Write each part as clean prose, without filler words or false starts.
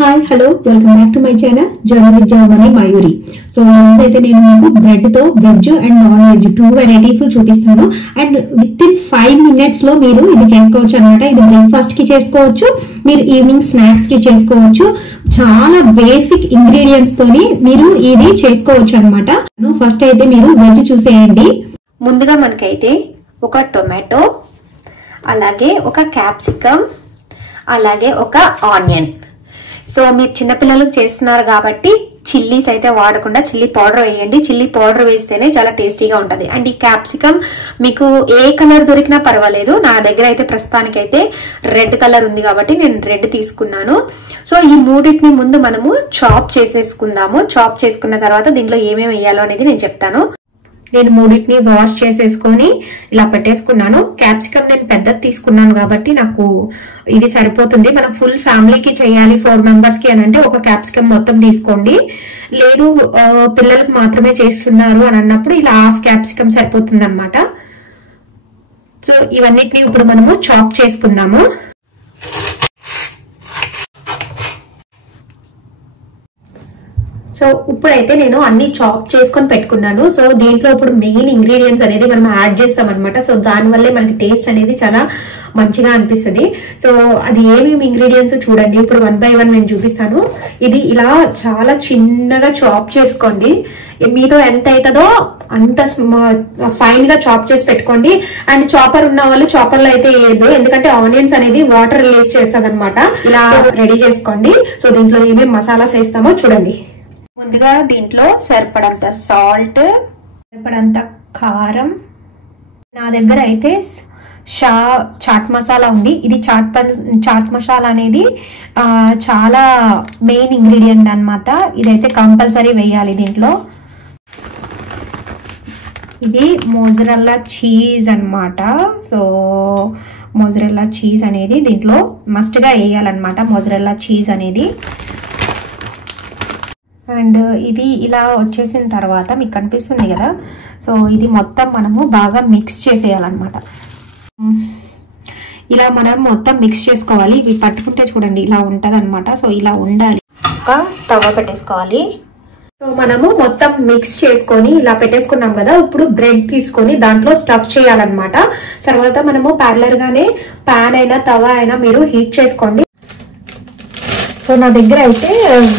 Hi hello welcome back to my channel journey with Javani Mayuri. So ఈరోజు అయితే నేను మీకు బ్రెడ్ తో veg and non veg 2 varieties చూపిస్తాను. అండ్ విత్ ఇన్ 5 minutes లో మీరు ఇది చేసుకోవచ్చు అనమాట. ఇది బ్రేక్ఫాస్ట్ కి చేసుకోవచ్చు, మీరు ఈవినింగ్ స్నాక్స్ కి చేసుకోవచ్చు. చాలా బేసిక్ ఇంగ్రీడియంట్స్ తోని మీరు ఇది చేసుకోవచ్చు అనమాట. ఫస్ట్ అయితే మీరు వెజ్ చూసేయండి. ముందుగా మనకైతే ఒక టొమాటో, అలాగే ఒక క్యాప్సికమ్, అలాగే ఒక ఆనియన్. సో మీరు చిన్నపిల్లలకు చేస్తున్నారు కాబట్టి చిల్లీస్ అయితే వాడకుండా చిల్లీ పౌడర్ వేయండి. చిల్లీ పౌడర్ వేస్తేనే చాలా టేస్టీగా ఉంటుంది. అండ్ ఈ క్యాప్సికమ్ మీకు ఏ కలర్ దొరికినా పర్వాలేదు. నా దగ్గర అయితే ప్రస్తుతానికైతే రెడ్ కలర్ ఉంది కాబట్టి నేను రెడ్ తీసుకున్నాను. సో ఈ మూడింటిని ముందు మనము చాప్ చేసేసుకుందాము. చాప్ చేసుకున్న తర్వాత దీంట్లో ఏమేమి వేయాలో అనేది నేను చెప్తాను. నేను మూడింటిని వాష్ చేసేసుకొని ఇలా పెట్టేసుకున్నాను. క్యాప్సికమ్ నేను పెద్దది తీసుకున్నాను కాబట్టి నాకు ఇది సరిపోతుంది. మనం ఫుల్ ఫ్యామిలీకి చేయాలి 4 members కి అని అంటే ఒక క్యాప్సికమ్ మొత్తం తీసుకోండి. లేదు పిల్లలకు మాత్రమే చేస్తున్నారు అని అన్నప్పుడు ఇలా హాఫ్ క్యాప్సికమ్ సరిపోతుంది అనమాట. సో ఇవన్నిటిని ఇప్పుడు మనము చాప్ చేసుకుందాము. సో ఇప్పుడైతే నేను అన్ని చాప్ చేసుకొని పెట్టుకున్నాను. సో దీంట్లో ఇప్పుడు మెయిన్ ఇంగ్రీడియంట్స్ అనేది మనం యాడ్ చేస్తాం అనమాట. సో దానివల్లే మనకి టేస్ట్ అనేది చాలా మంచిగా అనిపిస్తుంది. సో అది ఏమేమి ఇంగ్రీడియంట్స్ చూడండి. ఇప్పుడు 1 by 1 నేను చూపిస్తాను. ఇది ఇలా చాలా చిన్నగా చాప్ చేసుకోండి. మీతో ఎంత అవుతుందో అంత ఫైన్ గా చాప్ చేసి పెట్టుకోండి. అండ్ చాపర్ ఉన్న వాళ్ళు చాపర్ లో అయితే వేయద్దు, ఎందుకంటే ఆనియన్స్ అనేది వాటర్ రిలీజ్ చేస్తుంది అనమాట. ఇలా రెడీ చేసుకోండి. సో దీంట్లో ఏమేమి మసాలాస్ వేస్తామో చూడండి. ముందుగా దీంట్లో సరిపడంత సాల్ట్, సరిపడంత కారం. నా దగ్గర అయితే చాట్ మసాలా ఉంది. ఇది చాట్ మసాలా అనేది చాలా మెయిన్ ఇంగ్రీడియంట్ అన్నమాట. ఇదైతే కంపల్సరీ వేయాలి దీంట్లో. ఇది మోజరెల్లా చీజ్ అన్నమాట. సో మోజరెల్లా చీజ్ అనేది దీంట్లో మస్ట్ గా వేయాలన్నమాట. మోజరెల్లా చీజ్ అనేది. అండ్ ఇది ఇలా వచ్చేసిన తర్వాత మీకు కనిపిస్తుంది కదా. సో ఇది మొత్తం మనము బాగా మిక్స్ చేసేయాలన్నమాట. ఇలా మనం మొత్తం మిక్స్ చేసుకోవాలి. ఇవి పట్టుకుంటే చూడండి ఇలా ఉంటది అనమాట. సో ఇలా ఉండాలి. ఒక తవ పెట్టేసుకోవాలి. సో మనము మొత్తం మిక్స్ చేసుకొని ఇలా పెట్టేసుకున్నాం కదా. ఇప్పుడు బ్రెడ్ తీసుకొని దాంట్లో స్టఫ్ చేయాలన్నమాట. తర్వాత మనము ప్యారలర్ గానే పాన్ అయినా తవ అయినా మీరు హీట్ చేసుకోండి. సో నా దగ్గర అయితే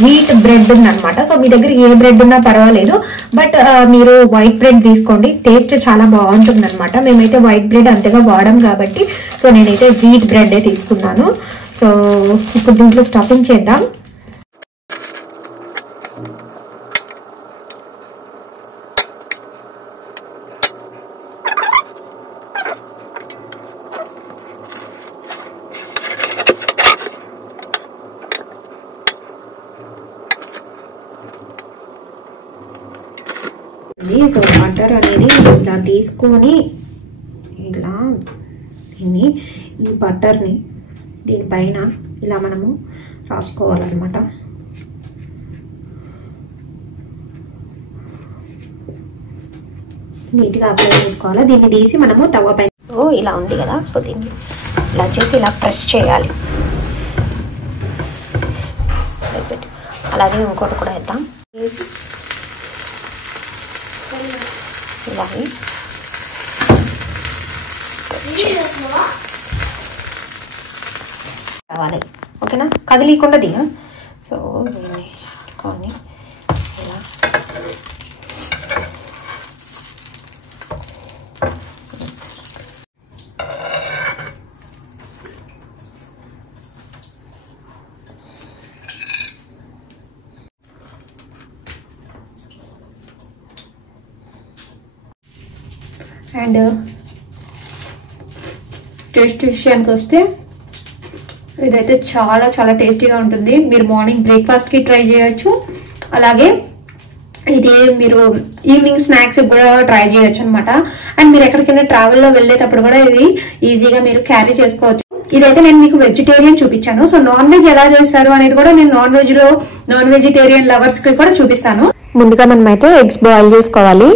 వీట్ బ్రెడ్ ఉందన్నమాట. సో మీ దగ్గర ఏ బ్రెడ్ ఉన్నా పర్వాలేదు, బట్ మీరు వైట్ బ్రెడ్ తీసుకోండి. టేస్ట్ చాలా బాగుంటుంది అనమాట. మేమైతే వైట్ బ్రెడ్ అంతగా వాడడం కాబట్టి సో నేనైతే వీట్ బ్రెడ్ తీసుకున్నాను. సో ఇప్పుడు దీంట్లో స్టఫింగ్ చేద్దాం. సో బటర్ అనేది ఇలా తీసుకొని ఇలా దీన్ని ఈ బటర్ని దీనిపైన ఇలా మనము రాసుకోవాలన్నమాట. నీట్గా అప్లై చేసుకోవాలి. దీన్ని తీసి మనము తవ్వ పైన సో ఇలా ఉంది కదా. సో దీన్ని ఇలా చేసి ఇలా ప్రెస్ చేయాలి. అలాగే ఇంకోటి కూడా వేద్దాం. వేసి ఇలాగే కావాలి. ఓకేనా, కదిలీకుండా దిగా. సో దీన్ని పెట్టుకొని ఇలా అండ్ టేస్ట్ విషయానికి వస్తే ఇదైతే చాలా చాలా టేస్టీగా ఉంటుంది. మీరు మార్నింగ్ బ్రేక్ఫాస్ట్కి ట్రై చేయొచ్చు, అలాగే ఇది మీరు ఈవినింగ్ స్నాక్స్ కూడా ట్రై చేయొచ్చు అనమాట. అండ్ మీరు ఎక్కడికైనా ట్రావెల్లో వెళ్ళేటప్పుడు కూడా ఇది ఈజీగా మీరు క్యారీ చేసుకోవచ్చు. ఇదైతే నేను మీకు వెజిటేరియన్ చూపించాను. సో నాన్ వెజ్ ఎలా చేస్తారు అనేది కూడా నేను నాన్ వెజిటేరియన్ లవర్స్ కి కూడా చూపిస్తాను. ముందుగా మనం అయితే ఎగ్స్ బాయిల్ చేసుకోవాలి.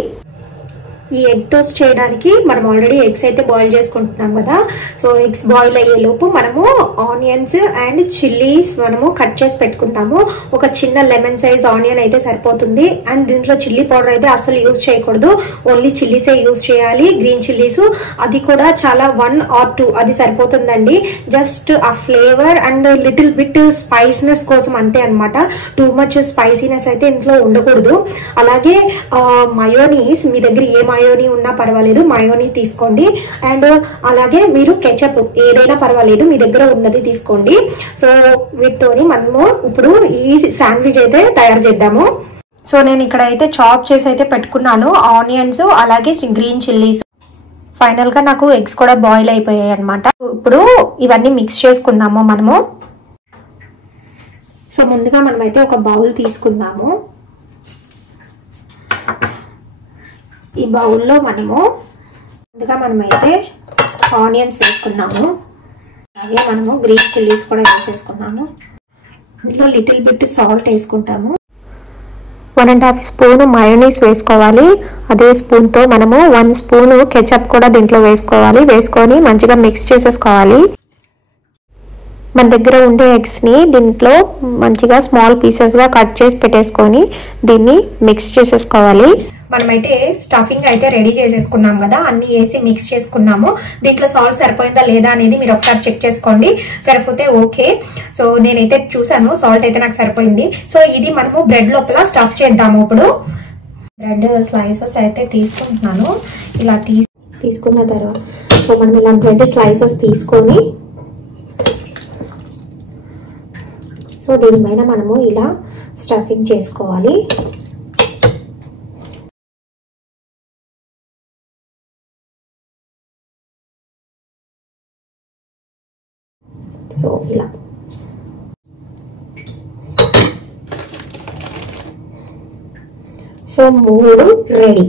ఈ ఎగ్ టోస్ట్ చేయడానికి మనం ఆల్రెడీ ఎగ్స్ అయితే బాయిల్ చేసుకుంటున్నాం కదా. సో ఎగ్స్ బాయిల్ అయ్యే లోపు మనము ఆనియన్స్ అండ్ చిల్లీస్ మనము కట్ చేసి పెట్టుకుంటాము. ఒక చిన్న లెమన్ సైజ్ ఆనియన్ అయితే సరిపోతుంది. అండ్ దీంట్లో చిల్లీ పౌడర్ అయితే అసలు యూజ్ చేయకూడదు, ఓన్లీ చిల్లీసే యూజ్ చేయాలి. గ్రీన్ చిల్లీస్ అది కూడా చాలా 1 or 2 అది సరిపోతుందండి. జస్ట్ ఆ flavour and little bit spiciness కోసం అంతే అనమాట. టూ మచ్ స్పైసీనెస్ అయితే ఇంట్లో ఉండకూడదు. అలాగే మయోనీస్, మీ దగ్గర ఏ మయోనీ ఉన్నా పర్వాలేదు, మయోనీ తీసుకోండి. అండ్ అలాగే మీరు కెచప్ ఏదైనా పర్వాలేదు, మీ దగ్గర ఉన్నది తీసుకోండి. సో వీటితోని మనము ఇప్పుడు ఈ శాండ్విచ్ అయితే తయారు చేద్దాము. సో నేను ఇక్కడ అయితే చాప్ చేసి అయితే పెట్టుకున్నాను ఆనియన్స్ అలాగే గ్రీన్ చిల్లీస్. ఫైనల్ గా నాకు ఎగ్స్ కూడా బాయిల్ అయిపోయాయి అనమాట. ఇప్పుడు ఇవన్నీ మిక్స్ చేసుకుందాము మనము. సో ముందుగా మనమైతే ఒక బౌల్ తీసుకుందాము. ఈ బౌల్లో ముందుగా మనమైతే ఆనియన్స్ వేసుకున్నాము. అలాగే మనము గ్రీన్ చిల్లీస్ కూడా వేసేసుకున్నాము. ఇందులో లిటిల్ బిట్ సాల్ట్ వేసుకుంటాము. 1.5 స్పూన్ మయోనీస్ వేసుకోవాలి. అదే స్పూన్తో మనము 1 స్పూన్ కెచప్ కూడా దీంట్లో వేసుకోవాలి. వేసుకొని మంచిగా మిక్స్ చేసేసుకోవాలి. మన దగ్గర ఉండే ఎగ్స్ని దీంట్లో మంచిగా స్మాల్ పీసెస్గా కట్ చేసి పెట్టేసుకొని దీన్ని మిక్స్ చేసేసుకోవాలి. మనమైతే స్టఫింగ్ అయితే రెడీ చేసేసుకున్నాం కదా, అన్ని వేసి మిక్స్ చేసుకున్నాము. దీంట్లో సాల్ట్ సరిపోయిందా లేదా అనేది మీరు ఒకసారి చెక్ చేసుకోండి. సరిపోతే ఓకే. సో నేనైతే చూసాను, సాల్ట్ అయితే నాకు సరిపోయింది. సో ఇది మనము బ్రెడ్ లోపల స్టఫ్ చేద్దాము. ఇప్పుడు బ్రెడ్ స్లైసెస్ అయితే తీసుకుంటున్నాను. ఇలా తీసుకున్న తర్వాత సో మనం ఇలా బ్రెడ్ స్లైసెస్ తీసుకొని సో దీనిపైన మనము ఇలా స్టఫింగ్ చేసుకోవాలి. సో ఇలా సో 3 రెడీ.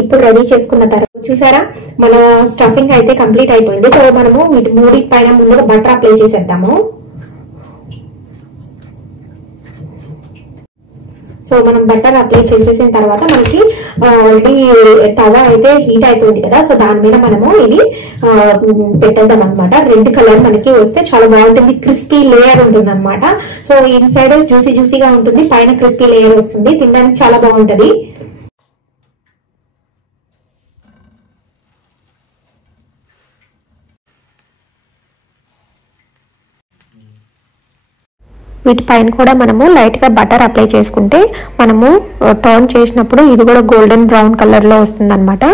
ఇప్పుడు రెడీ చేసుకున్న తర్వాత చూసారా మన స్టఫింగ్ అయితే కంప్లీట్ అయిపోయింది. సో మనము వీటి 3 పైన ముందుగా బటర్ అప్లై చేసేద్దాము. సో మనం బటర్ అప్లై చేసేసిన తర్వాత మనకి ఆల్రెడీ తవ అయితే హీట్ అయిపోయింది కదా. సో దాని మీద మనము ఇది పెట్టేద్దాం అనమాట. రెడ్ కలర్ మనకి వస్తే చాలా బాగుంటుంది. క్రిస్పీ లేయర్ ఉంటుంది అనమాట. సో ఇన్సైడ్ జ్యూసీగా ఉంటుంది, పైన క్రిస్పీ లేయర్ వస్తుంది. తినడానికి చాలా బాగుంటది. వీటిపైన కూడా మనము లైట్గా బటర్ అప్లై చేసుకుంటే మనము టర్న్ చేసినప్పుడు ఇది కూడా గోల్డెన్ బ్రౌన్ కలర్లో వస్తుందన్నమాట.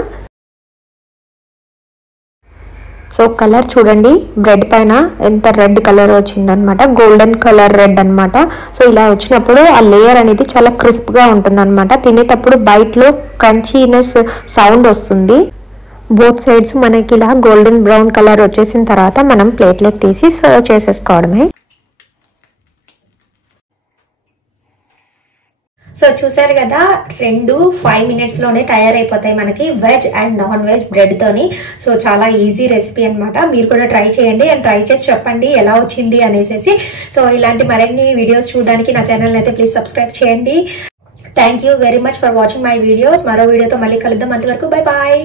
సో కలర్ చూడండి, బ్రెడ్ పైన ఎంత రెడ్ కలర్ వచ్చిందనమాట, గోల్డెన్ కలర్ రెడ్ అనమాట. సో ఇలా వచ్చినప్పుడు ఆ లేయర్ అనేది చాలా క్రిస్ప్గా ఉంటుందన్నమాట. తినేటప్పుడు బైట్లో క్రంచీనెస్ సౌండ్ వస్తుంది. బోత్ సైడ్స్ మనకి ఇలా గోల్డెన్ బ్రౌన్ కలర్ వచ్చేసిన తర్వాత మనం ప్లేట్లోకి తీసి సర్వ్ చేసేసుకోవడమే. సో చూసారు కదా, 5 minutes లోనే తయారైపోతాయి మనకి veg and non veg bread తోని. సో చాలా ఈజీ రెసిపీ అనమాట. మీరు కూడా ట్రై చేయండి అండ్ ట్రై చేసి చెప్పండి ఎలా వచ్చింది అనేసి. సో ఇలాంటి మరిన్ని వీడియోస్ చూడడానికి నా ఛానల్ అయితే ప్లీజ్ సబ్స్క్రైబ్ చేయండి. Thank you very much for watching my videos. మరో వీడియోతో మళ్ళీ కలుద్దాం. అంతవరకు బై బాయ్.